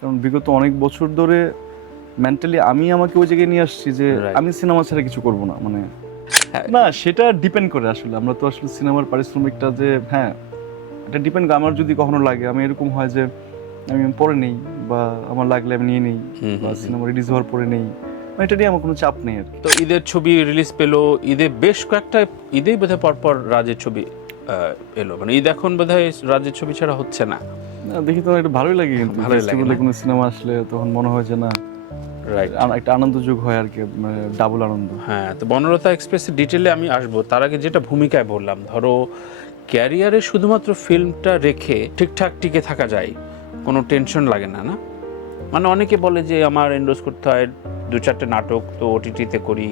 কারণ বিগত অনেক বছর ধরে মেন্টালি আমি আমাকে ওই জায়গায় নিয়ে আসছি যে আমি সিনেমা ছাড়া কিছু করব না, মানে না, সেটা ডিপেন্ড করে আসলে। আমরা তো আসলে সিনেমার পারিশ্রমিকটা যে হ্যাঁ, এটা ডিপেন্ড করে। আমার যদি কখনো লাগে, আমি এরকম হয় যে আমি পরে নেই, বা আমার লাগলে আমি নিয়ে নেই, বা সিনেমা রিলিজ হওয়ার পরে নেই, এটা নিয়ে আমার কোনো চাপ নেই আর কি। তো ঈদের ছবি রিলিজ পেলো, ঈদে বেশ কয়েকটা ঈদেই বোধহয় পরপর রাজের ছবি এলো, মানে ঈদ এখন বোধহয় রাজের ছবি ছাড়া হচ্ছে না। দেখি তো এটা ভালোই লাগে, কিন্তু ভালোই লাগে না? কোনো সিনেমা আসলে তখন মনে হয় যে না, রাইট। একটা আনন্দ যোগ হয় আর কি, মানে ডাবল আনন্দ। হ্যাঁ, তো বনলতা এক্সপ্রেসের ডিটেলে আমি আসবো, তার আগে যেটা ভূমিকায় বললাম, ধরো ক্যারিয়ারে শুধুমাত্র ফিল্মটা রেখে ঠিকঠাক টিকে থাকা যায়, কোনো টেনশন লাগে না, না? মানে অনেকে বলে যে আমার এন্ডোজ করতে হয়, 2-4টে নাটক তো ওটিটিতে করি,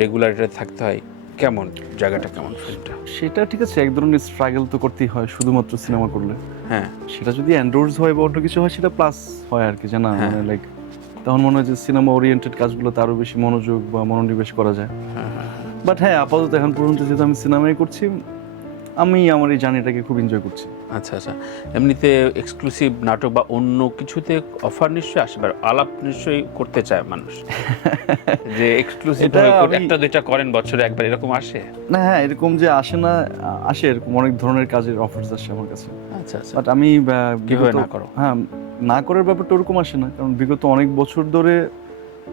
রেগুলারিতে থাকতে হয়। কেমন জায়গাটা, কেমন ফিল্মটা? সেটা ঠিক আছে, এক ধরনের স্ট্রাগল তো করতেই হয় শুধুমাত্র সিনেমা করলে। হ্যাঁ, সেটা যদি এন্ডোর্স হয় বা অন্য কিছু হয়, সেটা প্লাস হয় আর কি, যে না মানে লাইক তখন মনে হয় যে সিনেমা ওরিয়েন্টেড কাজগুলোতে আরো বেশি মনোযোগ বা মনোনিবেশ করা যায়। বাট হ্যাঁ, আপাতত এখন পর্যন্ত যেহেতু আমি সিনেমাই করছি, আমি আমার এই জার্নিটাকে খুব এনজয় করছি। আচ্ছা আচ্ছা। এমনিতে এক্সক্লুসিভ নাটক বা অন্য কিছুতে অফার নিশ্চয়ই আসে, বা আলাপ নিশ্চয়ই করতে চায় মানুষ যে এক্সক্লুসিভ একটা দুইটা করেন বছরে একবার, এরকম আসে? না হ্যাঁ, এরকম যে আসে না, আসে, এরকম অনেক ধরনের কাজের অফার্স আসে আমার কাছে। আচ্ছা আচ্ছা। বাট আমি কিভাবে না করো? হ্যাঁ, না করার ব্যাপারটা ওরকম আসে না, কারণ বিগত অনেক বছর ধরে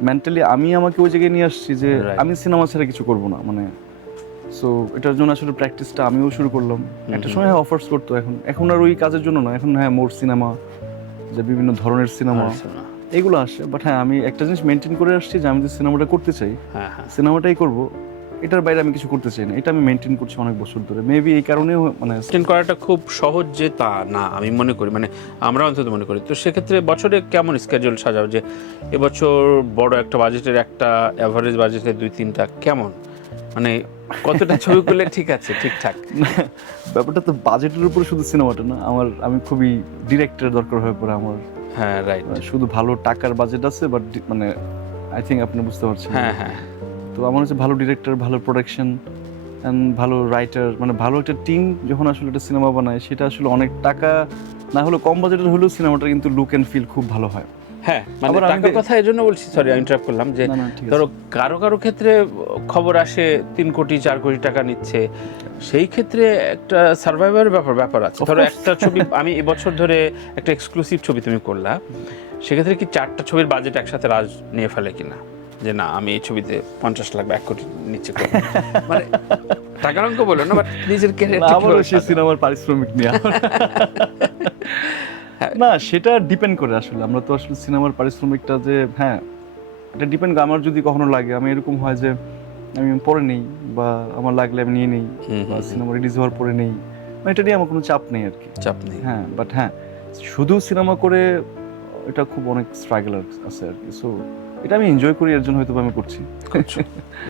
মেন্টালি আমি আমাকে ওই জায়গায় নিয়ে আসছি যে আমি সিনেমা ছাড়া কিছু করব না, মানে সো এটার জন্য আসলে প্র্যাকটিসটা আমিও শুরু করলাম। একটা সময় হ্যাঁ অফার্স করতো, এখন আর ওই কাজের জন্য না, এখন হ্যাঁ মোর সিনেমা, যে বিভিন্ন ধরনের সিনেমা এগুলো আসে। বাট হ্যাঁ, আমি একটা জিনিস মেনটেন করে আসছি যে আমি যে সিনেমাটা করতে চাই, সিনেমাটাই করব, এটার বাইরে আমি কিছু করতে চাই না। এটা আমি মেনটেন করছি অনেক বছর ধরে। মেবি এই কারণেও মানে মেনটেন করাটা খুব সহজ যে তা না, আমি মনে করি, মানে আমরা অন্তত মনে করি। তো সেক্ষেত্রে বছরে কেমন স্কেডিউল সাজাও, যে এবছর বড় একটা বাজেটের, একটা অ্যাভারেজ বাজেটের 2-3টা কেমন, মানে কতটা ছবি করলে ঠিক আছে, ঠিকঠাক? ব্যাপারটা তো বাজেটের উপর শুধু সিনেমাটা না, আমি খুবই ডিরেক্টরের দরকার হয়ে পড়ে আমার। হ্যাঁ, রাইট। শুধু ভালো টাকার বাজেট আছে, বাট মানে আই থিঙ্ক আপনি বুঝতে পারছেন। হ্যাঁ হ্যাঁ। তো আমার হচ্ছে ভালো ডিরেক্টর, ভালো প্রোডাকশন অ্যান্ড ভালো রাইটার, মানে ভালো একটা টিম যখন আসলে একটা সিনেমা বানায়, সেটা আসলে অনেক টাকা না হলেও, কম বাজেটের হলেও সিনেমাটা কিন্তু লুক অ্যান্ড ফিল খুব ভালো হয়। হ্যাঁ, মানে টাকার কথা এই জন্য বলছি, সরি ইন্টারাপ্ট করলাম, যে ধরো কারো ক্ষেত্রে খবর আসে 3 কোটি 4 কোটি টাকা নিচ্ছে, সেই ক্ষেত্রে একটা সার্ভাইভারের ব্যাপার আছে। ধরো একটা ছবি আমি এবছর ধরে একটা এক্সক্লুসিভ ছবি তুমি করলা, সেক্ষেত্রে কি 4টা ছবির বাজেট একসাথে রাজ নিয়ে ফেলে কিনা, যে না আমি এই ছবিতে 50 লাখ বা 1 কোটি নিচে করব, মানে টাকার অঙ্ক বলো না, বাট নিজের আবারও সেই সিনেমার পারিশ্রমিক নিয়ে না, সেটা ডিপেন্ড করে আসলে। আমরা তো আসলে সিনেমার পারিশ্রমিকটা যে হ্যাঁ, এটা ডিপেন্ড করে। আমার যদি কখনো লাগে, আমি এরকম হয় যে আমি পরে নেই, বা আমার লাগলে আমি নিয়ে নেই, বা সিনেমা রিলিজ হওয়ার পরে নেই, এটা নিয়ে আমার কোনো চাপ নেই আর কি। চাপ নেই। হ্যাঁ, বাট হ্যাঁ, শুধু সিনেমা করে এটা খুব অনেক স্ট্রাগল আছে আর কি। সো এটা আমি এনজয় করি, এর জন্য হয়তো আমি করছি।